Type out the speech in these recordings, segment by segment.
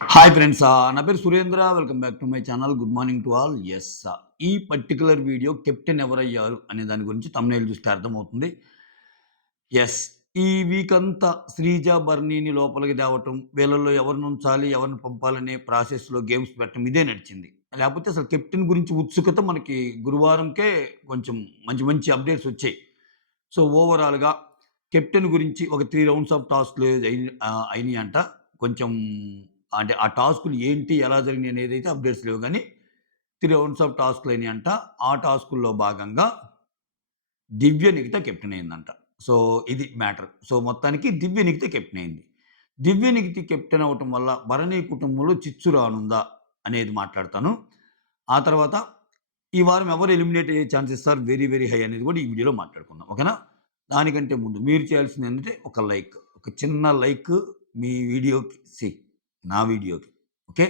Hi friends. నా పేరు Surendra. Welcome back to my channel. Good morning to all. Yes. ఈ particular video captain ఎవరయ్యారు అనే దాని గురించి థంబ్‌నెయిల్ చూస్తే అర్థమవుతుంది. యెస్. ఈ వీకంతా శ్రీజ, బర్నీని లోపలికి తేవటం, వీళ్ళలో ఎవరిని ఉంచాలి, ఎవరిని పంపాలనే ప్రాసెస్‌లో గేమ్స్ పెట్టడం ఇదే నడిచింది. లేపోతే అసలు కెప్టెన్ గురించి ఉత్సుకత మనకి గురువారంకే కొంచెం మంచి మంచి అప్డేట్స్ వచ్చాయి. సో, ఓవరాల్‌గా కెప్టెన్ గురించి ఒక 3 రౌండ్స్ ఆఫ్ టాస్క్‌లు అయినియంట. కొంచెం అంటే ఆ టాస్క్‌లు ఏంటి, ఎలా జరిగినాయి అనేదైతే అప్డేట్స్ లేవు గానీ, 3 రౌండ్స్ ఆఫ్ టాస్క్‌లయినియంట. ఆ టాస్కుల్లో భాగంగా దివ్య నిఖిత కెప్టెన్ అయిందంట. సో, ఇది మ్యాటర్. సో, మొత్తానికి దివ్య నిఖిత కెప్టెన్ అయింది. దివ్య నిఖిత కెప్టెన్ అవ్వటం వల్ల భరణి కుటుంబంలో చిచ్చు రానుందా అనేది మాట్లాడతాను. ఆ తర్వాత ఈ వారం ఎవరు ఎలిమినేట్ అయ్యే chances are very, very high అనేది కూడా ఈ వీడియోలో మాట్లాడుకుందాం. ఓకేనా? దానికంటే ముందు మీరు చేయాల్సిందేంటంటే ఒక లైక్. ఒక చిన్న లైక్ మీ వీడియోకి నా వీడియోకి. ఓకే?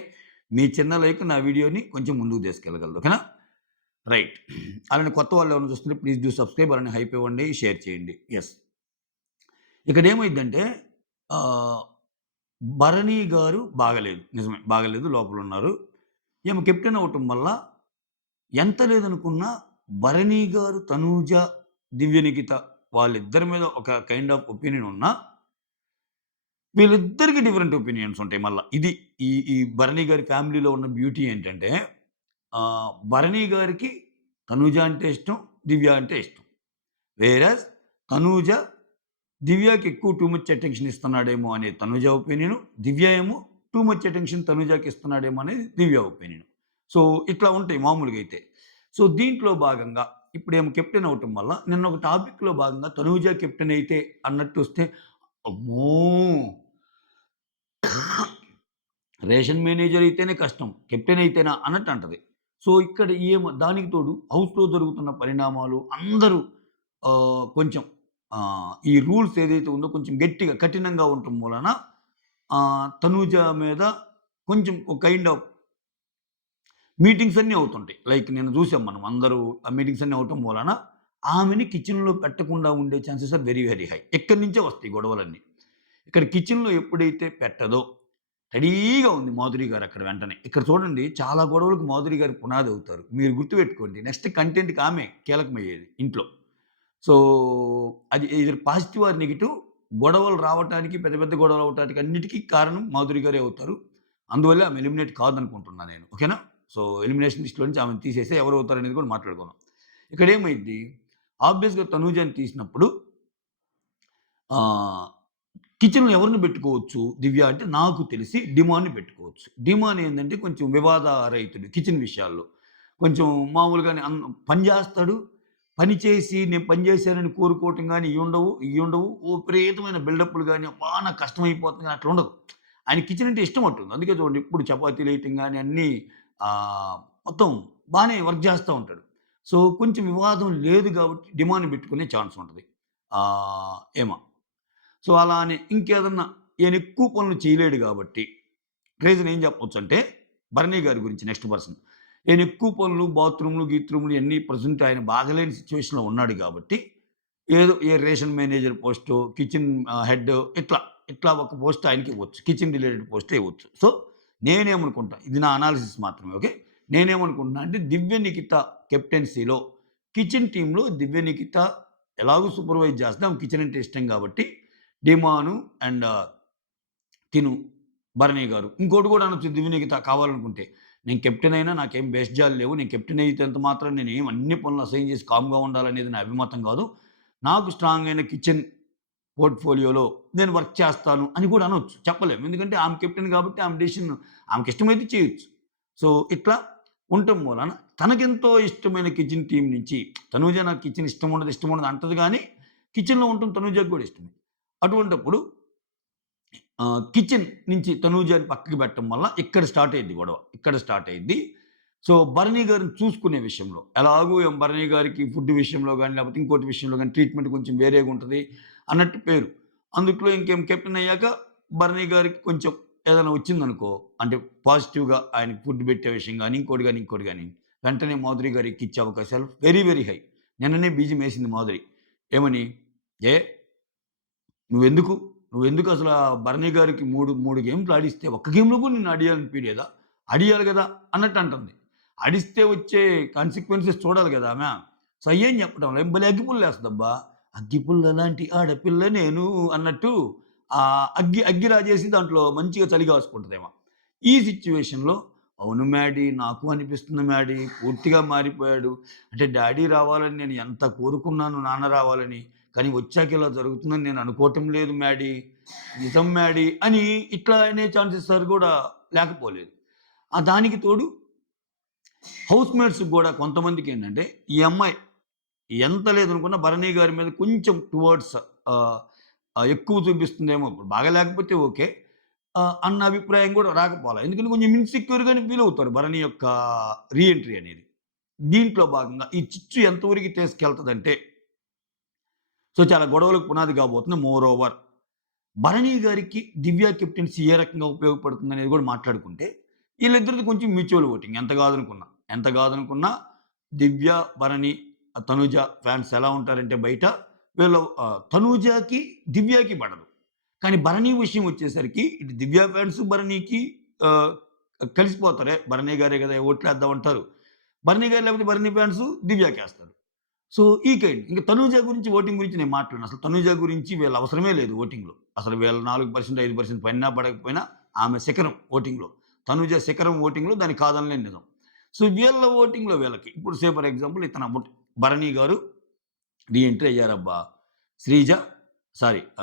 మీ చిన్న లైక్ నా వీడియోని కొంచెం ముందుకు తీసుకెళ్ళగలదు. ఓకేనా? రైట్. అలానే కొత్త వాళ్ళు ఎవరైనా చూస్తుంటే ప్లీజ్ డూ సబ్స్క్రైబ్ అలానే హైప్ ఇవ్వండి, షేర్ చేయండి. యెస్. ఇక్కడేమైద్దంటే ఆహ్, భరణి గారు బాగాలేదు. నిజమే బాగాలేదు. లోపలున్నారు. ఈమె కెప్టెన్ అవ్వటం వల్ల ఎంత లేదనుకున్నా భరణి గారు, తనూజ, దివ్య నిఖిత వాళ్ళిద్దరి మీద ఒక కైండ్ ఆఫ్ ఒపీనియన్ ఉన్నా, వీళ్ళిద్దరికీ డిఫరెంట్ ఒపీనియన్స్ ఉంటాయి మళ్ళా. ఇది ఈ ఈ భరణి గారి ఫ్యామిలీలో ఉన్న బ్యూటీ ఏంటంటే భరణి గారికి తనూజ అంటే ఇష్టం, దివ్య అంటే ఇష్టం. వేరస్ తనూజ దివ్యకి ఎక్కువ టూ మచ్ అటెన్షన్ ఇస్తున్నాడేమో అనేది తనూజ ఒపీనియను. దివ్య ఏమో టూ మచ్ అటెన్షన్ తనూజకి ఇస్తున్నాడేమో అనేది దివ్య ఒపీనియను. సో, ఇట్లా ఉంటాయి మామూలుగా అయితే. సో, దీంట్లో భాగంగా ఇప్పుడేమో కెప్టెన్ అవ్వటం వల్ల నిన్న ఒక టాపిక్‌లో భాగంగా తనూజ కెప్టెన్ అయితే అన్నట్టొస్తే అమ్మో! రేషన్ మేనేజర్ అయితేనే కష్టం. కెప్టెన్ అయితేనా అన్నట్టు అంటది. సో, ఇక్కడ దానికి తోడు హౌస్‌లో జరుగుతున్న పరిణామాలు అందరూ కొంచెం ఈ రూల్స్ ఏదైతే ఉందో కొంచెం గట్టిగా, కఠినంగా ఉండటం మూలాన తనూజ మీద కొంచెం ఒక కైండ్ ఆఫ్ మీటింగ్స్ అన్నీ అవుతుంటాయి. లైక్ నిన్న చూసాం మనం అందరూ ఆ మీటింగ్స్ అన్నీ అవ్వటం మూలాన ఆమెని కిచెన్‌లో పెట్టకుండా ఉండే chances are very, very high. ఇక్కడి నుంచే వస్తాయి గొడవలన్నీ. ఇక్కడ కిచెన్‌లో ఎప్పుడైతే పెట్టదో రెడీగా ఉంది మాధురి గారు అక్కడ వెంటనే. ఇక్కడ చూడండి చాలా గొడవలకు మాధురి గారు పునాది అవుతారు. మీరు గుర్తుపెట్టుకోండి. నెక్స్ట్ కంటెంట్‌కి ఆమె కీలకమయ్యేది ఇంట్లో. సో, అది ఎయిదర్ పాజిటివ్ ఆర్ నెగెటివ్ గొడవలు రావటానికి, పెద్ద పెద్ద గొడవలు అవ్వటానికి అన్నిటికి కారణం మాధురి గారే అవుతారు. అందువల్లే ఆమె ఎలిమినేట్ కాదనుకుంటున్నా నేను. ఓకేనా? సో, ఎలిమినేషన్ లిస్ట్‌లో నుంచి ఆమెను తీసేసి ఎవరవుతారనేది కూడా మాట్లాడుకుందాం. ఇక్కడేమైద్ది ఆబ్వియస్‌గా తనూజని తీసినప్పుడు ఆహ్, కిచెన్‌లో ఎవరిని పెట్టుకోవచ్చు దివ్య అంటే నాకు తెలిసి డిమాన్‌ని పెట్టుకోవచ్చు. డిమాన్ ఏందంటే కొంచెం వివాదరహితుడు కిచెన్ విషయాల్లో. కొంచెం మామూలుగానే పని జేస్తాడు. పని చేసి నేను పని చేశానని కోరుకోవటం గాని ఇయుండవు. విపరీతమైన బిల్డప్‌లు గాని అబ్బా! నాకు కష్టమైపోతుంది గాని అట్లుండదు. ఆయన కిచెన్ అంటే ఇష్టం అట్టుంది. అందుకే చూడండి ఎప్పుడు చపాతీలేయటం గాని అన్నీ ఆహ్, మొత్తం బానే వర్క్ జేస్తా ఉంటాడు. సో, కొంచెం వివాదం లేదు గాబట్టి డిమాండ్ పెట్టుకునే ఛాన్స్ ఉంటది. ఏమ. సో, అలా అని ఇంకేదన్నా ఈయన ఎక్కువ పనులు చేయలేడు గాబట్టి, రీజన్ ఏం చెప్పొచ్చంటే, భరణి గారి గురించి నెక్స్ట్ పర్సన్. ఈయన ఎక్కువ పనులు బాత్రూమ్‌లు, గీత్రూమ్‌లు ఇయన్నీ ప్రెజెంట్ ఆయన బాగాలేని సిట్యుయేషన్‌లో ఉన్నాడు గాబట్టి, ఏదో రేషన్ మేనేజర్ పోస్టో, కిచెన్ హెడ్ ఇట్లా ఒక పోస్ట్ ఆయనకివ్వచ్చు. కిచెన్ రిలేటెడ్ పోస్టే ఇవ్వచ్చు. సో, నేనేమనుకుంటా, ఇది నా అనాలిసిస్ మాత్రమే. ఓకే. నేనేమనుకుంటున్నా అంటే, దివ్య నిఖిత కెప్టెన్సీలో కిచెన్ టీమ్‌లో దివ్య నిఖిత ఎలాగో సూపర్వైజ్ చేస్తుంది. ఆమెకి కిచెన్ అంటే ఇష్టం గాబట్టి, డిమాను అండ్ తిను, భరణి గారు. ఇంకోటి కూడా అనొచ్చు దివ్యనిఖిత కావాలనుకుంటే. నేను కెప్టెన్ అయినా నాకేం భేషజాలు లేవు. నేను కెప్టెన్ అయితంత మాత్రాన నేనేం అన్ని పనులు అసైన్ చేసి కామ్‌గా ఉండాలనేది నా అభిమతం కాదు. నాకు స్ట్రాంగ్ అయిన కిచెన్ పోర్ట్‌ఫోలియోలో నేను వర్క్ చేస్తాను అని కూడా అనొచ్చు. చెప్పలేము. ఎందుకంటే ఆమె కెప్టెన్ కాబట్టి ఆమె డెసిషన్ ఆమెకిష్టమైతే చేయొచ్చు. సో, ఇట్లా ఉండటం మూలాన తనకెంతో ఇష్టమైన కిచెన్ టీమ్ నుంచి తనూజ నాకు కిచెన్ ఇష్టముండదు అంటది గానీ, కిచెన్‌లో ఉండటం తనూజకి కూడా ఇష్టమే. అటువంటప్పుడు కిచెన్ నుంచి తనూజని పక్కకి పెట్టడం వల్ల ఇక్కడ స్టార్ట్ అయ్యిద్ది గొడవ. ఇక్కడ స్టార్ట్ అయ్యిద్ది. సో, భరణి గారిని చూసుకునే విషయంలో ఎలాగో భరణి గారికి ఫుడ్ విషయంలో గాని, లేకపోతే ఇంకోటి విషయంలో గాని ట్రీట్‌మెంట్ కొంచెం వేరేగా ఉంటది అన్నట్టు పేరు. అందుట్లో ఇంకేం కెప్టెన్ అయ్యాక భరణి గారికి కొంచెం ఏదైనా వచ్చిందనుకో, అంటే పాజిటివ్‌గా ఆయనకి ఫుడ్ పెట్టే విషయం గాని, ఇంకోటి గాని వెంటనే మాధురి గారు ఎక్కిచ్చే అవకాశాలు వెరీ, వెరీ హై. నిన్ననే బీజం ఏసింది మాధురి. ఏమని? "ఏ నువ్వెందుకు? నువ్వెందుకు అసలా భరణి గారికి 3 గేమ్‌లు ఆడిస్తే ఒక్క గేమ్‌లో కూడా నిన్ను ఆడియాలనిపియలేదా? ఆడియాలి గదా! అన్నట్టు అంటుంది. ఆడిస్తే వచ్చే కాన్సిక్వెన్సెస్ చూడాలి గదా ఆమె. సో, అయ్యేం చెప్పడంలే భలే అగ్గిపుల్లలేస్తదబ్బా! అగ్గిపుల్ల లాంటి ఆడపిల్ల నేను అన్నట్టు అగ్గి రాజేసి దాంట్లో మంచిగా చలి కాసుకుంటదేమో. ఈ సిట్యుయేషన్‌లో అవును మ్యాడీ నాకు అనిపిస్తుంది మ్యాడీ పూర్తిగా మారిపోయాడు. అంటే డ్యాడీ రావాలని నేను ఎంత కోరుకున్నాను నాన్న రావాలని. కానీ వచ్చాక ఇలా జరుగుతుందని నేను అనుకోవటం లేదు మ్యాడీ. నిజం మ్యాడీ అని ఇట్లా అనే ఛాన్సెస్ కూడా లేకపోలేదు. దానికి తోడు హౌస్ మేట్స్‌కి గూడా కొంతమందికేంటంటే, ఈ అమ్మాయి ఎంత లేదనుకున్నా భరణి గారి మీద కొంచెం టువర్డ్స్ ఆహ్, ఎక్కువ చూపిస్తుందేమో. ఇప్పుడు బాగా లేకపోతే ఓకే. అన్న అభిప్రాయం గూడా రాకపోలా. ఎందుకంటే కొంచెం ఇన్‌సెక్యూర్‌గానే ఫీల్ అవుతారు భరణి యొక్క రీ ఎంట్రీ అనేది. దీంట్లో భాగంగా ఈ చిచ్చు ఎంతవరకు తీసుకెళ్తదంటే, సో చాలా గొడవలకు పునాది కాబోతుంది. మోర్ ఓవర్ భరణి గారికి దివ్య కెప్టెన్సీ ఏ రకంగా ఉపయోగపడుతుందనేది గూడా మాట్లాడుకుంటే, ఈళ్ళిద్దరిది కొంచెం మ్యూచువల్ ఓటింగ్ ఎంత కాదనుకున్నా దివ్య, భరణి, తనూజ ఫ్యాన్స్ ఎలా ఉంటారంటే బయట వీళ్ళు తనూజకి, దివ్యకి పడదు. కానీ భరణి విషయం వచ్చేసరికి ఇటు దివ్య ఫ్యాన్స్ భరణికి ఆహ్, కలిసిపోతారే భరణి గారే గదా! ఓట్లేద్దాం అంటారు. భరణి గారు లేకపోతే భరణి ఫ్యాన్స్ దివ్యకేస్తారు. సో, ఈ కైండ్. ఇంక 'తనూజ' గురించి ఓటింగ్ గురించి నేను మాట్లాడను. అసలు 'తనూజ' గురించి వీళ్ళ అవసరమే లేదు ఓటింగ్‌లో. అసలు వీళ్ళ 4%, 5% పడినా పడకపోయినా ఆమె శిఖరం ఓటింగ్‌లో. 'తనూజ' శిఖరం ఓటింగ్‌లో దాన్ని కాదనలేని నిజం. సో, వీళ్ళ ఓటింగ్‌లో వీళ్ళకి ఇప్పుడు ఫర్ ఎగ్జాంపుల్ ఇతను 'భరణి' గారు రీ ఎంట్రీ అయ్యారబ్బా! 'శ్రీజ'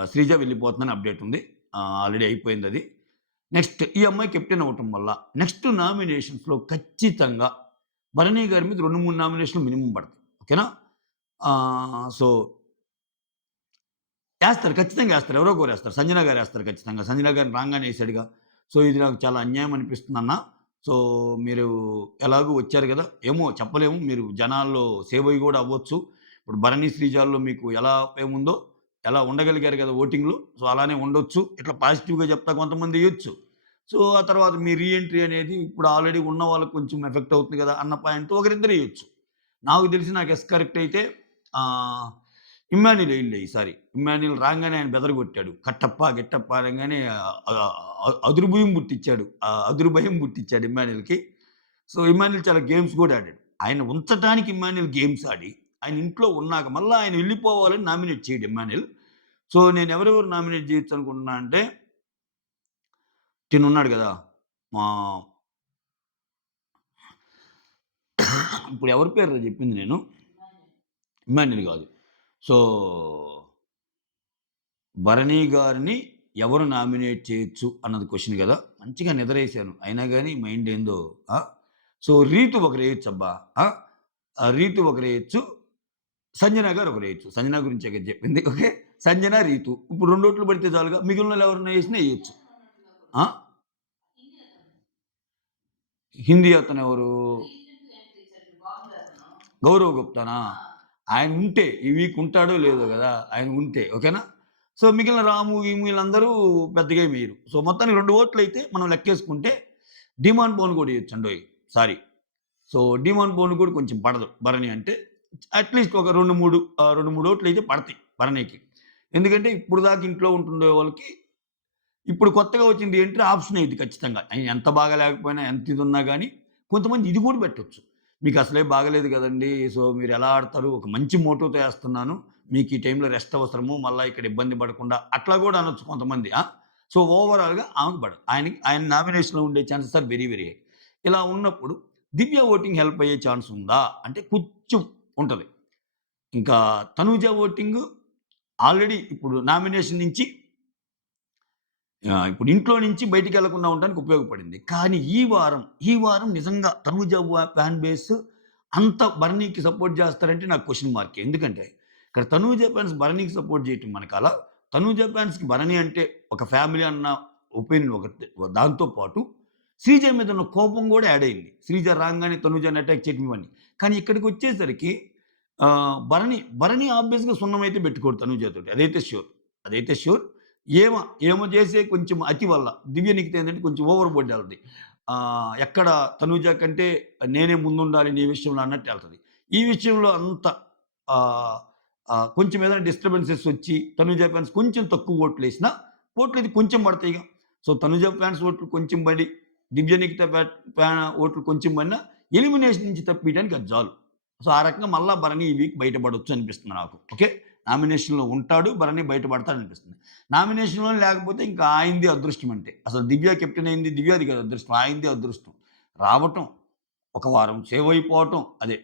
శ్రీజ వెళ్ళిపోతుందని అప్డేట్ ఉంది. ఆల్రెడీ అయిపోయిందది. నెక్స్ట్ ఈ అమ్మాయి కెప్టెన్ అవ్వటం వల్ల నెక్స్ట్ నామినేషన్స్‌లో ఖచ్చితంగా భరణి గారి మీద 2, 3 నామినేషన్‌లు మినిమమ్ పడతాయి. ఓకేనా? సో, ఏస్తారు. ఖచ్చితంగా ఏస్తారు. ఎవరో ఒకరేస్తారు. సంజన గారేస్తారు ఖచ్చితంగా. సంజన గారిని రాంగానే ఏసాడుగా. సో, ఇది నాకు చాలా అన్యాయం అనిపిస్తుందన్న. సో, మీరు ఎలాగో వచ్చారు గదా! ఏమో చెప్పలేము. మీరు జనాల్లో సేవ్ అయ్యి గూడా అవ్వచ్చు. ఇప్పుడు 'భరణి శ్రీజాల్'లో మీకు ఎలా ఫేముందో, ఎలా ఉండగలిగారు గదా ఓటింగ్‌లో. సో, అలానే ఉండొచ్చు. ఇట్లా పాజిటివ్‌గా చెప్తా కొంతమంది ఎయొచ్చు. సో, ఆ తర్వాత మీ రీ ఎంట్రీ అనేది ఇప్పుడు ఆల్రెడీ ఉన్న వాళ్ళకి కొంచెం ఎఫెక్ట్ అవుతుంది గదా! అన్న పాయింట్‌తో ఒకరిద్దరు ఎయొచ్చు. నాకు తెలిసి నాకు యెస్ కరెక్ట్ అయితే ఆహ్, ఇమ్మాన్యుల్ ఎయలే ఈసారి. ఇమ్మాన్యుల్ రాంగానే ఆయన బెదరగొట్టాడు. కట్టప్ప, గిట్టప్ప అనంగానే అదురు భయం పుట్టిచ్చాడు. అదురు భయం పుట్టిచ్చాడు ఇమ్మాన్యుల్‌కి. సో, ఇమ్మాన్యుల్ చాలా గేమ్స్ గూడా ఆడాడు. ఆయన ఉంచటానికి ఇమ్మాన్యుల్ గేమ్స్ ఆడి, ఆయన ఇంట్లో ఉన్నాక మళ్ళా ఆయన వెళ్ళిపోవాలని నామినేట్ చేయడు ఇమ్మాన్యుల్. సో, నేను ఎవరెవరు నామినేట్ చేయొచ్చు అనుకుంటున్నా అంటే, తినున్నాడు గదా! మా ఇప్పుడు ఎవరి పేరురా జెప్పింది నేను? ఇమ్మాన్యుల్ గాదు. సో, భరణి గారిని ఎవరు నామినేట్ చేయొచ్చు అన్నది క్వెషన్ గదా! మంచిగా నిద్రేశాను. అయినా గాని మైండ్ ఏందో ఆ! సో, రీతు ఒకరేయొచ్చబ్బా! ఆ! రీతు ఒకరేయొచ్చు. సంజన గారు ఒకరేయొచ్చు. సంజన గురించే కదా చెప్పింది. ఓకే. సంజన, రీతు. ఇప్పుడు 2 ఓట్లు పడితే చాలుగా. మిగిలినోళ్ళు ఎవరైనా ఏసినా ఎయొచ్చు. ఆ! హిందీ అతనెవరు? గౌరవ్ గుప్తానా? ఆయన ఉంటే, ఈ వీక్ ఉంటాడో లేదో గదా! ఆయన ఉంటే. ఓకేనా? సో, మిగిలిన రాము, గీము వీళ్ళందరూ పెద్దగా ఏమెయరు. సో, మొత్తానికి 2 ఓట్లయితే మనం లెక్కేసుకుంటే డిమాండ్ బోన్ గూడా ఎయొచ్చండోయ్. సారీ. సో, డిమాండ్ బోన్ కూడా కొంచెం పడదు భరణి అంటే. అట్‌లీస్ట్ ఒక 2, 3 ఓట్లయితే పడతాయి భరణికి. ఎందుకంటే ఇప్పుడు దాకా ఇంట్లో ఉంటుండే వాళ్ళకి ఇప్పుడు కొత్తగా వచ్చింది ఏంటి ఆప్షన్ ఇది ఖచ్చితంగా. ఎంత బాగా లేకపోయినా, ఎంత ఇదున్నా గాని, కొంతమంది ఇది గూడా పెట్టొచ్చు. మీకసలే బాగాలేదు గదండీ! సో, మీరెలా ఆడతారు? ఒక మంచి మోటోతో ఏస్తున్నాను. మీకు ఈ టైంలో రెస్ట్ అవసరము. మళ్ళా ఇక్కడ ఇబ్బంది పడకుండా అట్లా గూడా అనొచ్చు కొంతమంది. సో, ఓవరాల్‌గా ఆమెకు పడదు. ఆయన నామినేషన్‌లో ఉండే chances are very, very high. ఇలా ఉన్నప్పుడు దివ్య ఓటింగ్ హెల్ప్ అయ్యే ఛాన్స్ ఉందా? అంటే కొంచెం ఉంటది. ఇంకా తనూజ ఓటింగు ఆల్రెడీ ఇప్పుడు నామినేషన్ నుంచి ఇప్పుడు ఇంట్లో నుంచి బయటికెళ్ళకుండా ఉండడానికి ఉపయోగపడింది. కానీ ఈ వారం నిజంగా తనూజ ఫ్యాన్ బేస్ అంత భరణికి సపోర్ట్ చేస్తారంటే నాకు క్వెషన్ మార్కే. ఎందుకంటే ఇక్కడ తనూజ ఫ్యాన్స్ భరణికి సపోర్ట్ చేయటం వెనకాల, తనూజ ఫ్యాన్స్‌కి భరణి అంటే ఒక ఫ్యామిలీ అన్న ఒపీనియన్ ఒకటి. దాంతో పాటు శ్రీజ మీద ఉన్న కోపం కూడా యాడ్ అయింది. శ్రీజ రాంగానే తనూజని అటాక్ చేయటం ఇవన్నీ. కానీ ఇక్కడికొచ్చేసరికి భరణి ఆబ్వియస్‌గా సున్నమైతే పెట్టుకోడు తనూజతోటి. అదైతే ష్యూర్. ఈమె చేసే కొంచెం అతి వల్ల దివ్య నిఖిత ఏంటంటే కొంచెం ఓవర్ బోర్డ్ ఎళ్తది. ఎక్కడ తనూజ కంటే నేనే ముందుండాలి నీ విషయంలో అన్నట్టు ఎళ్తది. ఈ విషయంలో అంత ఆహ్, కొంచెం ఏదైనా డిస్టర్బెన్సెస్ వచ్చి తనూజ ఫ్యాన్స్ కొంచెం తక్కువ ఓట్లేసినా ఓట్లు అయితే కొంచెం పడతాయిగా. సో, తనుజ ఫ్యాన్స్ ఓట్లు కొంచెం పడి, దివ్య నిఖిత ఓట్లు కొంచెం పడినా ఎలిమినేషన్ నుంచి తప్పియడానికి అది చాలు. సో, ఆ రకంగా మళ్ళా భరణి ఈ వీక్ బయటపడొచ్చు అనిపిస్తుంది నాకు. ఓకే. నామినేషన్‌లో ఉంటాడు. భరణి బయటపడతాడనిపిస్తుంది. నామినేషన్‌లో లేకపోతే ఇంకా ఆయనది అదృష్టం అంటే. అసలు దివ్య కెప్టెన్ అయింది దివ్యది కాదు అదృష్టం. ఆయనదే అదృష్టం. రావటం, ఒక వారం సేవ్ అయిపోవటం, అదే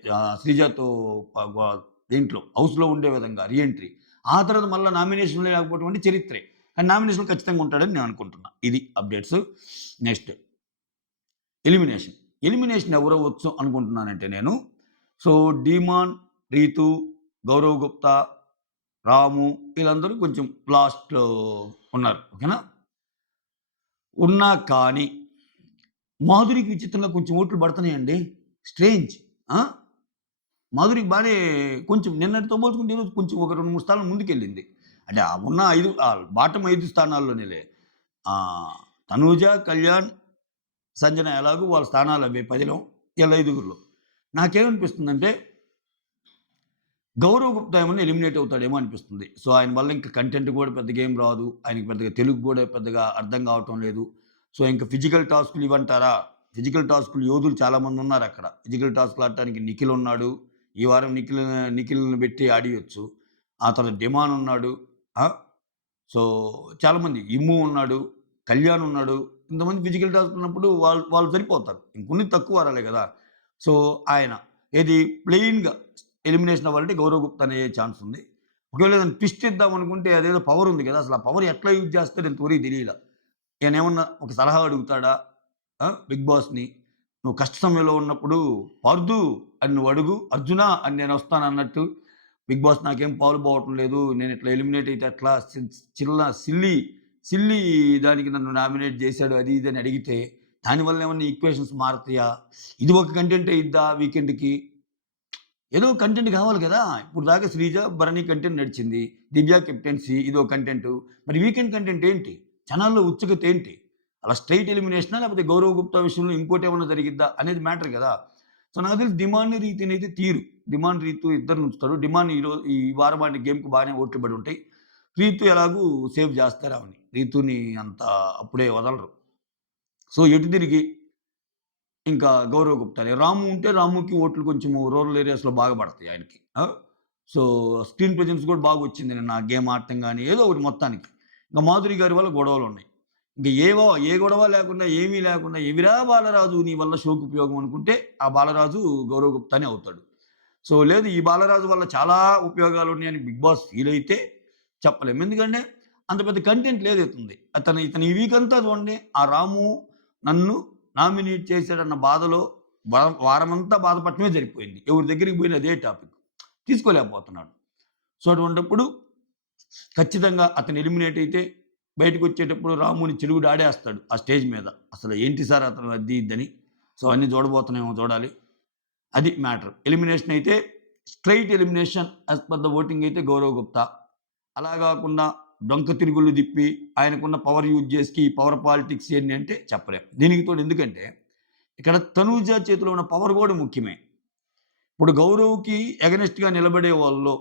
శ్రీజతో ప గ దీంట్లో హౌస్‌లో ఉండే విధంగా రీ ఎంట్రీ. ఆ తర్వాత మళ్ళా నామినేషన్‌లో లేకపోవడం అంటే చరిత్రే. కానీ నామినేషన్‌లో ఖచ్చితంగా ఉంటాడని నేను అనుకుంటున్నా. ఇది అప్డేట్స్. Next elimination. ఎలిమినేషన్ ఎవరవ్వచ్చు అనుకుంటున్నానంటే నేను, సో, డీమాన్, రీతు, గౌరవ్ గుప్తా, రాము వీళ్ళందరూ కొంచెం లాస్ట్‌లో ఉన్నారు. ఓకేనా? ఉన్నా కానీ మాధురికి విచిత్రంగా కొంచెం ఓట్లు పడుతున్నాయండి. స్ట్రేంజ్. ఆ! మాధురికి బానే కొంచెం నిన్నటితో పోల్చుకుంటే ఈరోజు కొంచెం ఒక 2, 3 స్థానాలు ముందుకెళ్ళింది. అంటే ఆ ఉన్న 5 బాటమ్ 5 స్థానాల్లోనేలే. తనూజ, కళ్యాణ్, సంజన ఎలాగో వాళ్ళ స్థానాలు అవే 10లో ఈళ్ళ ఐదుగురిలో. నాకేమనిపిస్తుందంటే గౌరవ్ గుప్తా ఏమన్నా ఎలిమినేట్ అవుతాడేమో అనిపిస్తుంది. సో, ఆయన వల్ల ఇంక కంటెంట్ కూడా పెద్దగా ఏం రాదు. ఆయనకి పెద్దగా తెలుగు గూడా పెద్దగా అర్థం కావటం లేదు. సో, ఇంక ఫిజికల్ టాస్క్‌లు ఇవంటారా? ఫిజికల్ టాస్క్‌లు యోధులు చాలామందున్నారక్కడ. ఫిజికల్ టాస్క్‌లు ఆడటానికి నిఖిల్ ఉన్నాడు. ఈ వారం నిఖిల్‌ని పెట్టి ఆడియొచ్చు. ఆ తర్వాత డిమాన్ ఉన్నాడు. ఆ! సో, చాలామంది ఇమ్ము ఉన్నాడు. కళ్యాణ్ ఉన్నాడు. ఇంతమంది ఫిజికల్ టాస్క్ ఉన్నప్పుడు వాళ్ళు వాళ్ళు సరిపోతారు. ఇంకొన్ని తక్కువ వారాలే గదా! సో, ఆయన ఏది ప్లెయిన్‌గా ఎలిమినేషన్ అవ్వాలంటే గౌరవ్ గుప్తానే అయ్యే ఛాన్స్ ఉంది. ఒకవేళ ఏదైనా ట్విస్ట్ ఇద్దామనుకుంటే అదేదో పవర్ ఉంది గదా! అసలు ఆ పవర్ ఎట్లా యూజ్ చేస్తాడో ఇంతవరకు తెలీలా. ఈయనేమన్నా ఒక సలహా అడుగుతాడా? బిగ్ బాస్‌ని. "నువ్వు కష్ట సమయంలో ఉన్నప్పుడు పార్థు అని నువ్వు అడుగు. అర్జునా అని నేనొస్తానన్నట్టు. బిగ్ బాస్ నాకేం పాలు పోవటం లేదు. నేనిట్లా ఎలిమినేట్ అయితే ఎట్లా? సిల్లీ, సిల్లీ దానికి నన్ను నామినేట్ చేశాడు." అది ఇది అని అడిగితే దానివల్ల ఏమన్నా ఈక్వేషన్స్ మారతాయా? ఇది ఒక కంటెంట్ అయ్యిద్దా వీకెండ్‌కి? ఏదో కంటెంట్ కావాలి కదా! ఇప్పుడు దాకా శ్రీజ, భరణి కంటెంట్ నడిచింది. దివ్య కెప్టెన్సీ ఇదో కంటెంటు. మరి వీకెండ్ కంటెంట్ ఏంటి? జనాల్లో ఉత్సుకత ఏంటి? అలా స్ట్రెయిట్ ఎలిమినేషనా? లేకపోతే గౌరవ్ గుప్తా విషయంలో ఇంకోటేమన్నా జరిగిద్దా? అనేది మ్యాటర్ కదా! సో, నాకు తెలిసి డిమాండ్ రీతినైతే తీరు. డిమాండ్, రీతు ఇద్దరిని ఉంచుతారు. డిమాండ్ ఈ వారం ఆడిన గేమ్‌కి బానే ఓట్లు పడి ఉంటాయి. రీతు ఎలాగూ సేవ్ చేస్తారు ఆమెని. రీతుని అంత అప్పుడే వదలరు. సో, ఎటు తిరిగి ఇంకా గౌరవ్ గుప్తానే. రాము ఉంటే రాముకి ఓట్లు కొంచెము రూరల్ ఏరియాస్‌లో బాగా పడతాయి ఆయనకి. సో, స్క్రీన్ ప్రెజెన్స్ కూడా బాగొచ్చింది నిన్న గేమ్ ఆడటం గాని, ఏదో ఒకటి మొత్తానికి. ఇంక మాధురి గారి వల్ల గొడవలున్నాయి. ఇంక ఏ గొడవ లేకుండా, ఏమీ లేకుండా "ఎవిరా బాలరాజు నీ వల్ల షోకి ఉపయోగం" అనుకుంటే, ఆ బాలరాజు గౌరవ్ గుప్తానే అవుతాడు. సో, లేదు ఈ బాలరాజు వల్ల చాలా ఉపయోగాలున్నాయని బిగ్ బాస్ ఫీలయితే చెప్పలేము. ఎందుకంటే, అంత పెద్ద కంటెంట్ లేదు ఇతనిది. ఇతను ఈ వీకంతా చూడండి, ఆ రాము నన్ను నామినేట్ చేశాడన్న బాధలో వారమంతా బాధపడటమే సరిపోయింది. ఎవరి దగ్గరికి పోయినా అదే టాపిక్. తీసుకోలేకపోతున్నాడు. సో, అటువంటప్పుడు ఖచ్చితంగా అతను ఎలిమినేట్ అయితే బయటకొచ్చేటప్పుడు రాముని చెడుగుడు ఆడేస్తాడు ఆ స్టేజ్ మీద. అసలు ఏంటి సార్ అతను అది ఇదని. సో, అన్నీ చూడబోతున్నామేమో చూడాలి. అది మ్యాటర్. ఎలిమినేషన్ అయితే straight elimination as per the voting అయితే గౌరవ్ గుప్తా. అలా గాకుండా డొంక తిరుగుళ్ళు తిప్పి ఆయనకున్న పవర్ యూజ్ చేసి ఈ పవర్ పాలిటిక్స్ ఏంటి అంటే చెప్పలేం. దీనికి తోడు ఎందుకంటే ఇక్కడ తనూజ చేతిలో ఉన్న పవర్ గూడా ముఖ్యమే. ఇప్పుడు గౌరవ్‌కి ఎగనెస్ట్‌గా నిలబడే వాళ్ళలో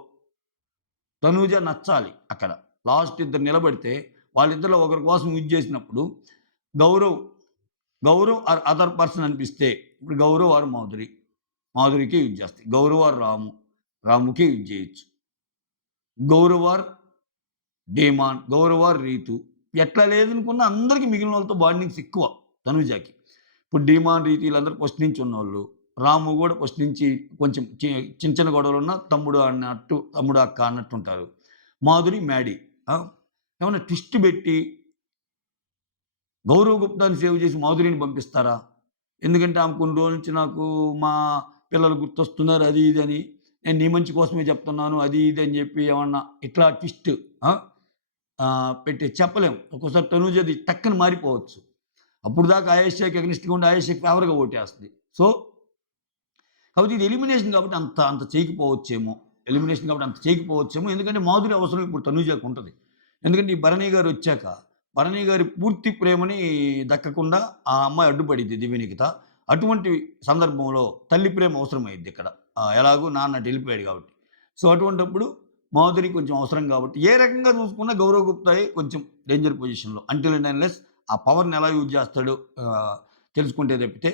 తనూజ నచ్చాలి అక్కడ. లాస్ట్ ఇద్దరు నిలబడితే వాళ్ళిద్దరిలో ఒకరి కోసం యూజ్ చేసినప్పుడు Gaurav, Gaurav or other person అనిపిస్తే ఇప్పుడు గౌరవ్ ఆర్ మాధురి. మాధురికే యూజ్ చేస్తాయి. గౌరవ్ ఆర్ రాము. రాముకే యూజ్ చేయొచ్చు. Gaurav or Demon, Gaurav or Reethu. ఎట్లా లేదనుకున్నా అందరికి మిగిలిన వాళ్ళతో బాండింగ్స్ ఎక్కువ తనూజకి. ఇప్పుడు డీమాన్, రీతు ఈళ్ళందరూ ఫస్ట్ నుంచి ఉన్నోళ్ళు. రాము గూడా ఫస్ట్ నుంచి కొంచెం చిన్న చిన్న గొడవలున్నా తమ్ముడు అన్నట్టు, తమ్ముడు, అక్క అన్నట్టుంటారు. మాధురి, మ్యాడీ. ఆ! ఏమన్నా ట్విస్ట్ బెట్టి గౌరవ్ గుప్తాని సేవ్ చేసి మాధురిని పంపిస్తారా? ఎందుకంటే ఆమె కొన్ని రోజుల నుంచి నాకు మా పిల్లలు గుర్తొస్తున్నారు అది ఇది అని. నేను నీ మంచి కోసమే చెప్తున్నాను అది ఇది అని చెప్పి ఏమన్నా ఇట్లా ట్విస్ట్ ఆ! పెట్టి చెప్పలేం. ఒక్కోసారి తనూజది టక్కన మారిపోవచ్చు. అప్పుడు దాకా ఆయేషాకి అగెనిస్ట్‌గా ఉండి ఆయేషాకి ఫేవర్‌గా ఓటేస్తది. సో, కాపోతే ఇది ఎలిమినేషన్ కాబట్టి అంత అంత చేయకపోవచ్చేమో. ఎలిమినేషన్ కాబట్టి అంత చేయకపోవచ్చేమో. ఎందుకంటే మాధురి అవసరం ఇప్పుడు తనూజకుంటది. ఎందుకంటే ఈ భరణి గారొచ్చాక, భరణి గారి పూర్తి ప్రేమని దక్కకుండా ఆ అమ్మాయి అడ్డుపడిద్ది దివ్యనిఖిత. అటువంటి సందర్భంలో తల్లి ప్రేమ అవసరమైద్దిక్కడ. ఎలాగో నాన్న అటెళ్ళిపోయాడు కాబట్టి. సో, అటువంటప్పుడు మాధురి కొంచెం అవసరం కాబట్టి ఏ రకంగా చూసుకున్నా గౌరవ్ గుప్తాయే కొంచెం డేంజర్ పొజిషన్‌లో. అంటిల్ అండ్ అన్‌లెస్ ఆ పవర్‌ని ఎలా యూజ్ చేస్తాడో తెలుసుకుంటే తప్పితే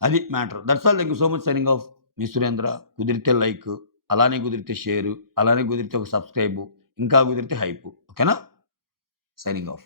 అది matter. That's all. Thank you so much. Signing off. మీ సురేంద్ర. కుదిరితే లైక్, అలానే కుదిరితే షేరు, అలానే కుదిరితే ఒక సబ్‌స్క్రైబు, ఇంకా కుదిరితే హైపు. ఓకేనా? Signing off.